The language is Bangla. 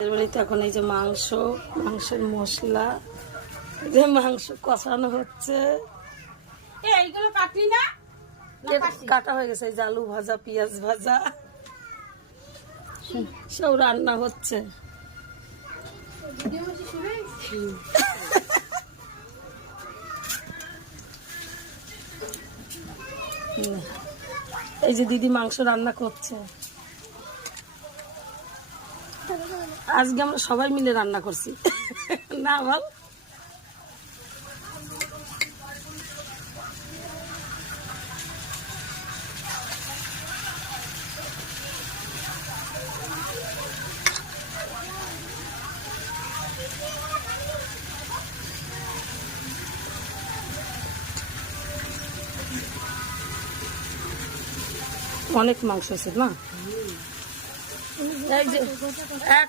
বাড়িতে এখন এই যে মাংসের মশলা, যে মাংস কষানো হচ্ছে, এইগুলো কাটলি না? কাটা হয়ে গেছে। এই যে আলু ভাজা, পেঁয়াজ ভাজা সব রান্না হচ্ছে। এই যে দিদি মাংস রান্না করছে। আজকে আমরা সবাই মিলে রান্না করছি না বল? অনেক মাংস আছে না? এই যে এক